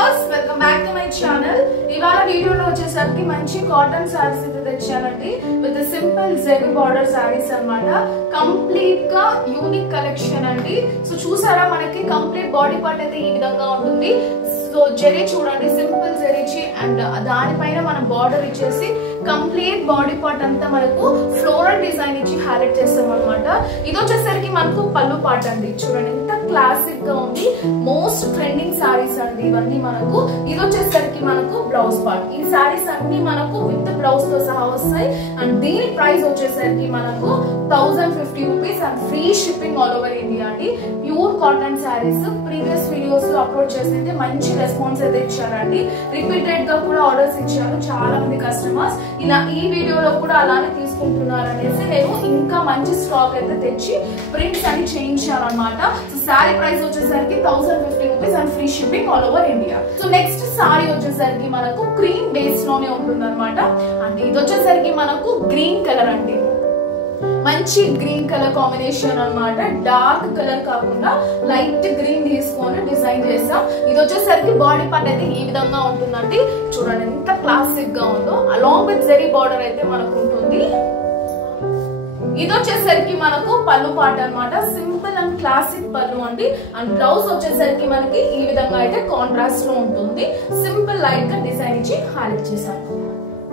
viewers, welcome back to my channel. ఇవాళ వీడియోలో వచ్చేసరికి మంచి కాటన్ సారీస్ అయితే తెచ్చానండి with simple zari border saris అన్నమాట. కంప్లీట్ గా యూనిక్ కలెక్షన్ అండి. సో చూసారా మనకి కంప్లీట్ బాడీ పార్ట్ అయితే ఈ విధంగా ఉంటుంది. సో జెరీ చూడండి, సింపుల్ జెరీ ఇచ్చి అండ్ దానిపైన మనం బార్డర్ ఇచ్చేసి కంప్లీట్ బాడీ పార్ట్ అంతా మనకు ఫ్లోరల్ డిజైన్ ఇచ్చి హైలైట్ చేస్తాం అనమాట. ఇది వచ్చేసరికి మనకు పళ్ళు పార్ట్ అండి. చూడండి ఎంత క్లాసిక్ గా ఉంది. మోస్ట్ ట్రెండింగ్ సారీస్ అండి ఇవన్నీ మనకు. ఇది వచ్చేసరికి మనకు బ్లౌజ్ పార్ట్. ఈ సారీస్ అన్ని మనకు విత్ బ్లౌజ్ తో సహా వస్తాయి అండ్ దీని ప్రైస్ వచ్చేసరికి మనకు 1050 rupees and free shipping all over India అండి. Pure cotton saris. Previous videos లో అప్లోడ్ చేస్తే మంచి రెస్పాన్స్ అయితే ఇచ్చారండి. రిపీటెడ్ గా కూడా ఆర్డర్స్ ఇచ్చారు చాలా మంది కస్టమర్స్. ఇలా ఈ వీడియోలో కూడా అలానే తీసుకుంటున్నారు అనేసి నేను ఇంకా మంచి స్టాక్ అయితే తెచ్చి ప్రింట్స్ అని చేయించాను అనమాట. సో సారీ ప్రైస్ వచ్చేసరికి 1050 rupees and free shipping all over India. So next sari వచ్చేసరికి మనకు క్రీమ్ బేస్ లోనే ఉంటుంది అనమాట. అండ్ ఇది వచ్చేసరికి మనకు గ్రీన్ కలర్ అండి. మంచి గ్రీన్ కలర్ కాంబినేషన్ అన్నమాట. డార్క్ కలర్ కాకుండా లైట్ గ్రీన్ తీసుకొని డిజైన్ చేసాం. ఇది వచ్చేసరికి బాడీ పార్ట్ అయితే ఈ విధంగా ఉంటుందండి. చూడండి ఎంత క్లాసిక్ గా ఉందో. అలాంగ్ విత్ జెరీ బార్డర్ అయితే మనకు ఉంటుంది. ఇది వచ్చేసరికి మనకు పళ్ళు పార్ట్ అన్నమాట. సింపుల్ అండ్ క్లాసిక్ పళ్ళు అండి. అండ్ బ్లౌజ్ వచ్చేసరికి మనకి ఈ విధంగా అయితే కాంట్రాస్ట్ లో ఉంటుంది. సింపుల్ లైట్ గా డిజైన్ ఇచ్చి హైలైట్ చేశాను.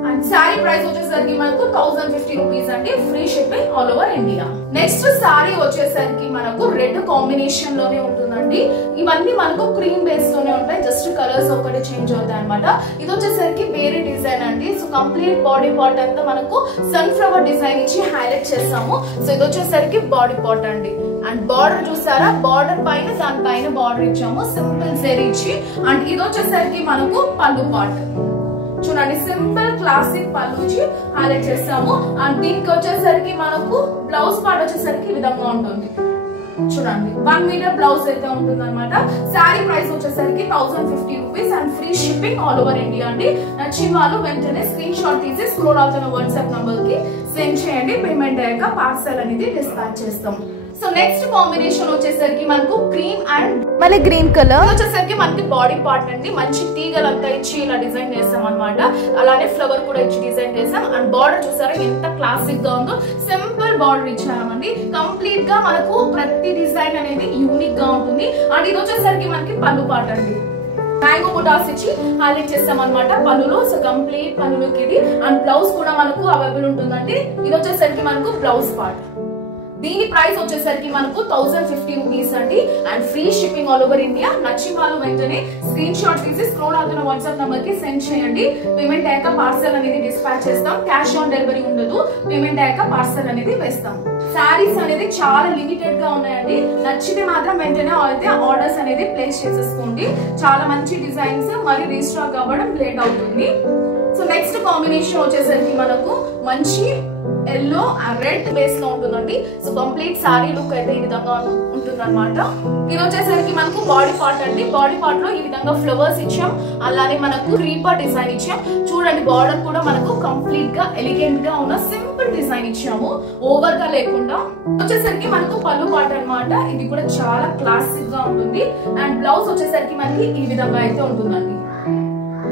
అండ్ సారీ ప్రైస్ వచ్చేసరికి మనకు 1050 రూపీస్ అండి. Free shipping all over India. Next sari వచ్చేసరికి మనకు రెడ్ కాంబినేషన్ లోనే ఉంటుందండి. ఇవన్నీ మనకు క్రీమ్ బేస్ లోనే ఉంటాయి. జస్ట్ కలర్స్ ఒకటి చేంజ్ అవుతాయి అనమాట. ఇది వచ్చేసరికి వేరే డిజైన్ అండి. సో కంప్లీట్ బాడీ పార్ట్ అంతా మనకు సన్ఫ్లవర్ డిజైన్ ఇచ్చి హైలైట్ చేస్తాము. సో ఇది వచ్చేసరికి బాడీ పార్ట్ అండి. అండ్ బార్డర్ చూసారా, బార్డర్ పైన దానిపైన బార్డర్ ఇచ్చాము సింపుల్ జెరీ ఇచ్చి. అండ్ ఇది వచ్చేసరికి మనకు పళ్ళు పార్ట్. చూడండి సింపుల్ క్లాసిక్ పళ్ళు ఇచ్చి హైలైట్ చేస్తాము. అండ్ దీనికి వచ్చేసరికి మనకు బ్లౌజ్ పార్ట్ వచ్చేసరికి ఈ విధంగా ఉంటుంది. చూడండి 1 మీటర్ బ్లౌజ్ అయితే ఉంటుంది అనమాట. శారీ ప్రైస్ వచ్చేసరికి 1050 rupees and free shipping all over India అండి. నచ్చిన వాళ్ళు వెంటనే స్క్రీన్ షాట్ తీసి స్క్రోల్ అవుతున్న వాట్సాప్ నంబర్ కి సెండ్ చేయండి. పేమెంట్ అయ్యాక పార్సల్ అనేది డిస్పాచ్ చేస్తాం. సో నెక్స్ట్ కాంబినేషన్ వచ్చేసరికి మనకు క్రీమ్ అండ్ మళ్ళీ గ్రీన్ కలర్ వచ్చేసరికి మనకి బాడీ పార్ట్ అండి. మంచి తీగలంతా ఇచ్చి ఇలా డిజైన్ చేస్తాం అనమాట. అలానే ఫ్లవర్ కూడా ఇచ్చి డిజైన్ చేసాం. అండ్ బార్డర్ చూసారా ఎంత క్లాసిక్ గా ఉందో. సింపుల్ బార్డర్ ఇచ్చామండి. కంప్లీట్ గా మనకు ప్రతి డిజైన్ అనేది యూనిక్ గా ఉంటుంది. అండ్ ఇది వచ్చేసరికి మనకి పళ్ళు పార్ట్ అండి. మ్యాంగో బుటాస్ ఇచ్చి హైలైట్ చేస్తాం అనమాట పళ్ళులో. సో కంప్లీట్ పళ్ళులోకి ఇది. అండ్ బ్లౌజ్ కూడా మనకు అవైలబుల్ ఉంటుందండి. ఇది వచ్చేసరికి మనకు బ్లౌజ్ పార్ట్. దీని ప్రైస్ వచ్చేసరికి మనకు 1050 రూపీస్ అండి and free shipping all over India. నచ్చిన వాళ్ళు వెంటనే స్క్రీన్ షాట్ తీసి స్క్రోల్ అవుతున్న వాట్సాప్ నంబర్ కి సెండ్ చేయండి. పేమెంట్ అయ్యాక పార్సల్ అనేది డిస్పాచ్ చేస్తాం. క్యాష్ ఆన్ డెలివరీ ఉండదు. పేమెంట్ అయ్యాక పార్సల్ అనేది వేస్తాం. శారీస్ అనేది చాలా లిమిటెడ్ గా ఉన్నాయండి. నచ్చితే మాత్రం వెంటనే అయితే ఆర్డర్స్ అనేది ప్లేస్ చేసేసుకోండి. చాలా మంచి డిజైన్స్ మరి రీస్టాక్ అవ్వడం లేట్ అవుతుంది. సో నెక్స్ట్ కాంబినేషన్ వచ్చేసరికి మనకు మంచి ఎల్లో అండ్ రెడ్ బేస్ లో ఉంటుందండి. సో కంప్లీట్ సారీ లుక్ అయితే ఈ విధంగా ఉంటుంది అనమాట. ఇది వచ్చేసరికి మనకు బాడీ పార్ట్ అండి. బాడీ పార్ట్ లో ఈ విధంగా ఫ్లవర్స్ ఇచ్చాం. అలానే మనకు క్రీపర్ డిజైన్ ఇచ్చాం. చూడండి బార్డర్ కూడా మనకు కంప్లీట్ గా ఎలిగెంట్ గా ఉన్న సింపుల్ డిజైన్ ఇచ్చాము. ఓవర్ గా లేకుండా. వచ్చేసరికి మనకు పళ్ళు పార్ట్ అనమాట. ఇది కూడా చాలా క్లాసిక్ గా ఉంటుంది. అండ్ బ్లౌజ్ వచ్చేసరికి మనకి ఈ విధంగా అయితే ఉంటుందండి.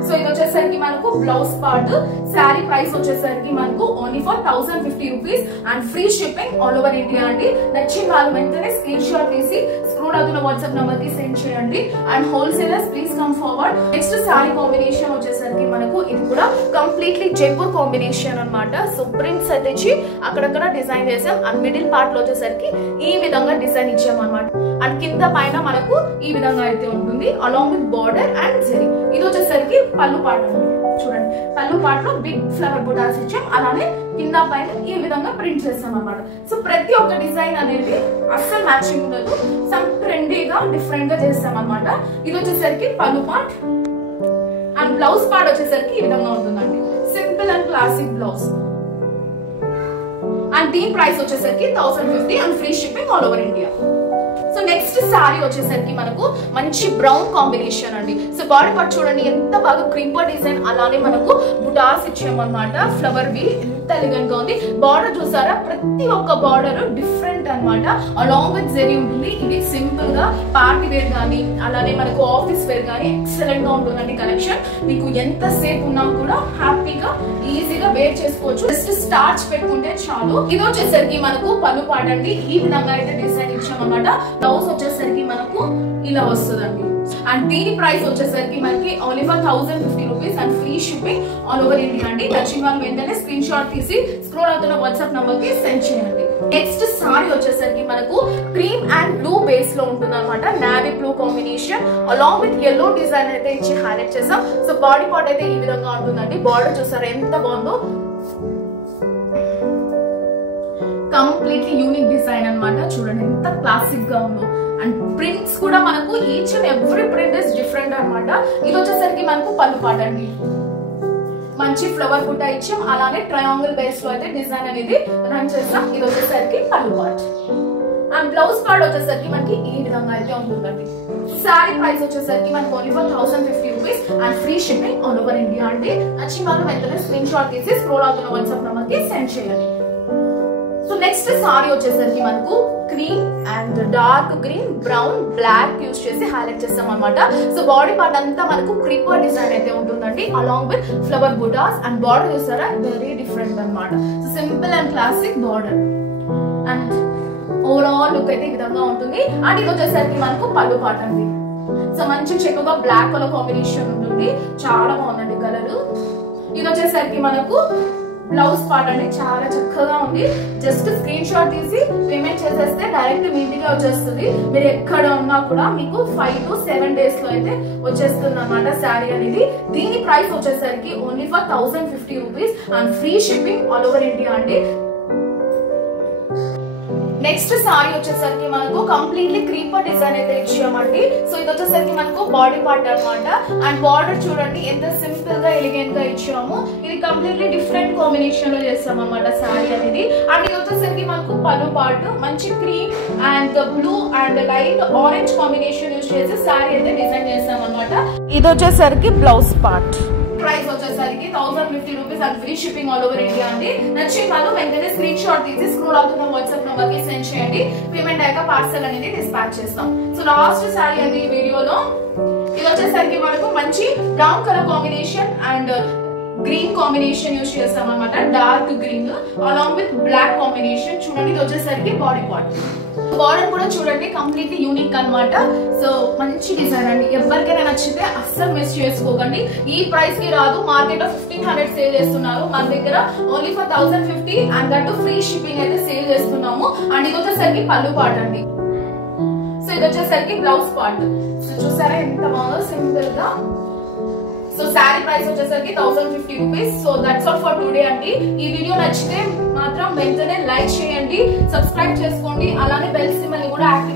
సో ఇది వచ్చేసరికి మనకు బ్లౌజ్ పార్ట్. శారీ ప్రైస్ వచ్చేసరికి మనకు only for 1050 rupees and free shipping all over India అండి. నచ్చిన వాళ్ళు వెంటనే స్క్రీన్ షాట్ తీసి స్క్రోల్ అవుతున్న వాట్సాప్ నంబర్ కి సెండ్ చేయండి. And wholesalers please come forward. Next sari combination వచ్చేసరికి మనకు ఇది కూడా కంప్లీట్లీ జైపూర్ కాంబినేషన్ అనమాట. సో ప్రింట్స్ అయితే ఇచ్చి అక్కడక్కడ డిజైన్ చేసాం. అండ్ మిడిల్ పార్ట్ లో వచ్చేసరికి ఈ విధంగా డిజైన్ ఇచ్చాం అనమాట. అండ్ కింద పైన మనకు ఈ విధంగా అయితే ఉంటుంది along with border and zari. ఇది వచ్చేసరికి పళ్ళు పార్ట్ అండి. చూడండి పళ్ళు పార్ట్ లో బిగ్ ఫ్లవర్ బుటాస్ ఇచ్చాం. అలానే కింద పైన ఈ విధంగా ప్రింట్ చేస్తాం అనమాట. సో ప్రతి ఒక్క డిజైన్ అనేది అస్సలు మ్యాచింగ్ ఉండదు. సమ్ ట్రెండీగా డిఫరెంట్ గా చేస్తాం అనమాట. ఇది వచ్చేసరికి పళ్ళు పార్ట్ అండ్ బ్లౌజ్ పార్ట్ వచ్చేసరికి ఈ విధంగా ఉంటుందండి. Simple and classic blouse. And దీని ప్రైస్ వచ్చేసరికి 1050 and free shipping all over India. So next sari వచ్చేసరికి మనకు మంచి బ్రౌన్ కాంబినేషన్ అండి. సో బాడీ పార్ట్ చూడండి ఎంత బాగా క్రీపర్ డిజైన్. అలానే మనకు బుటాస్ ఇచ్చామన్నమాట. ఫ్లవర్ వి ఎంత ఎంత ఎలిగెంట్ గా ఉంది. బార్డర్ చూసారా, ప్రతి ఒక్క బార్డర్ డిఫరెంట్ అన్నమాట. అలాంగ్ విత్ జెరీ ఉంటుంది. ఇది సింపుల్ గా పార్టీ వేర్ గానీ అలానే మనకు ఆఫీస్ వేర్ గానీ ఎక్సలెంట్ గా ఉంటుందండి కలెక్షన్. మీకు ఎంత సేపు ఉన్నా కూడా హ్యాపీగా ఈజీగా వేర్ చేసుకోవచ్చు. జస్ట్ స్టార్చ్ పెట్టుకుంటే చాలు. ఇది వచ్చేసరికి మనకు పళ్ళు పాట అండి. ఈ విధంగా అయితే డిజైన్ ఇచ్చామన్నమాట. బ్లౌజ్ వచ్చేసరికి మనకు ఇలా వస్తుందండి. అండ్ దీని ప్రైస్ వచ్చేసరికి మనకి only for 1050 rupees and free shipping all over India అండి. నచ్చిన వాళ్ళు వెంటనే స్క్రీన్ షాట్ తీసి స్క్రోల్ అవుతున్న వాట్సాప్ నంబర్ కి సెండ్ చేయండి. నెక్స్ట్ సారీ వచ్చేసరికి మనకు క్రీమ్ అండ్ బ్లూ బేస్ లో ఉంటుంది అనమాట. Navy blue combination along with yellow design అయితే ఇచ్చి హైలైట్ చేసాం. సో బాడీ పార్ట్ అయితే ఈ విధంగా ఉంటుందండి. బార్డర్ చూసారా ఎంత బాగుందో, కంప్లీట్లీ యూనిక్ డిజైన్ అన్నమాట. చూడండి ఎంత క్లాసిక్ గా ఉందో. అండ్ ప్రింట్స్ కూడా మనకు each and every print is different అన్నమాట. ఇది వచ్చేసరికి మనకు పళ్ళు పాట అండి. మంచి ఫ్లవర్ బుట్ట ఇచ్చాం. అలానే ట్రయాంగిల్ బేస్ లో అయితే డిజైన్ అనేది రన్ చేస్తాం. ఇది వచ్చేసరికి పళ్ళు పాట. అండ్ బ్లౌజ్ పార్ట్ వచ్చేసరికి మనకి ఈ విధంగా అయితే ఉంటుందండి. సారీ ప్రైస్ వచ్చేసరికి మనకి only for 1050 rupees and free shipping all over India అండి. నచ్చిన వాళ్ళు వెంటనే స్క్రీన్ షాట్ తీసి స్క్రోల్ అవుతున్న వాట్సాప్ నంబర్ కి సెండ్ చేయండి. సో నెక్స్ట్ సారీ వచ్చేసరికి మనకు cream and dark green, brown, black use చేసి హైలైట్ చేస్తాం అనమాట. సో బాడీ పార్ట్ అంతా మనకు క్రీపర్ డిజైన్ అయితే ఉంటుందండి అలాంగ్ విత్ ఫ్లవర్ బుటాస్. అండ్ బార్డర్ చూసారా వెరీ డిఫరెంట్ అనమాట. So simple and classic border and overall look అయితే ఈ విధంగా ఉంటుంది. అండ్ ఇది వచ్చేసరికి మనకు పళ్ళు పాట అండి. సో మంచి చెక్కుగా బ్లాక్ కలర్ కాంబినేషన్ ఉంటుంది. చాలా బాగుందండి కలర్. ఇది వచ్చేసరికి మనకు బ్లౌజ్ పార్ట్ అండి. చాలా చక్కగా ఉంది. జస్ట్ స్క్రీన్ షాట్ తీసి పేమెంట్ చేసేస్తే డైరెక్ట్ మీ ఇంటికి వచ్చేస్తుంది. మీరు ఎక్కడ ఉన్నా కూడా మీకు 5 to 7 days లో అయితే వచ్చేస్తుంది అనమాట శారీ అనేది. దీని ప్రైస్ వచ్చేసరికి only for 1050 rupees and free shipping all over India అండి. నెక్స్ట్ సారీ వచ్చేసరికి మనకు కంప్లీట్లీ క్రీపర్ డిజైన్ అయితే ఇచ్చామండి. సో ఇది వచ్చేసరికి మనకు బాడీ పార్ట్ అనమాట. అండ్ బార్డర్ చూడండి ఎంత సింపుల్ గా ఎలిగెంట్ గా ఇచ్చాము. ఇది కంప్లీట్లీ డిఫరెంట్ కాంబినేషన్ లో చేస్తాం అనమాట సారీ అనేది. అండ్ ఇది వచ్చేసరికి మనకు పళ్ళు పార్ట్ మంచి cream and blue and light orange combination use చేసి సారీ అయితే డిజైన్ చేస్తాం అనమాట. ఇది వచ్చేసరికి బ్లౌజ్ పార్ట్. ప్రైస్ వచ్చేసరికి 1050 rupees and free shipping all over India అండి. నచ్చిన వాళ్ళు వెంటనే స్క్రీన్ షాట్ తీసి స్క్రోల్ అవుతున్న వాట్సాప్ నంబర్ కి సెండ్ చేయండి. పేమెంట్ అయ్యాక పార్సల్ అనేది డిస్పాచ్ చేస్తాం. సో లాస్ట్ సారీ అండి ఈ వీడియోలో. ఇది వచ్చేసరికి మనకు మంచి brown colour combination and green combination use చేస్తాం అనమాట. Dark green along with black combination. చూడండి ఇది వచ్చేసరికి బాడీ పార్ట్. బార్డర్ కూడా చూడండి కంప్లీట్లీ యూనిక్ అన్నమాట. సో మంచి డిజైన్ అండి. ఎవరికైనా నచ్చితే అస్సలు మిస్ చేసుకోకండి. ఈ ప్రైస్ కి రాదు. మార్కెట్ లో 1500 సేల్ చేస్తున్నారు. మన దగ్గర only for 1050 and that free shipping అయితే సేల్ చేస్తున్నాము. అండ్ ఇది వచ్చేసరికి పళ్ళు పార్ట్ అండి. సో ఇది వచ్చేసరికి బ్లౌజ్ పార్ట్. సో చూసారా ఎంత బాగుందో సింపుల్ గా. సో శారీ ప్రైస్ వచ్చేసరికి 1050 rupees. So that's all for today అండి. ఈ వీడియో నచ్చితే మాత్రం వెంటనే లైక్ చేయండి, సబ్స్క్రైబ్ చేసుకోండి, అలానే బెల్ సింబల్ ని కూడా యాక్టివేట్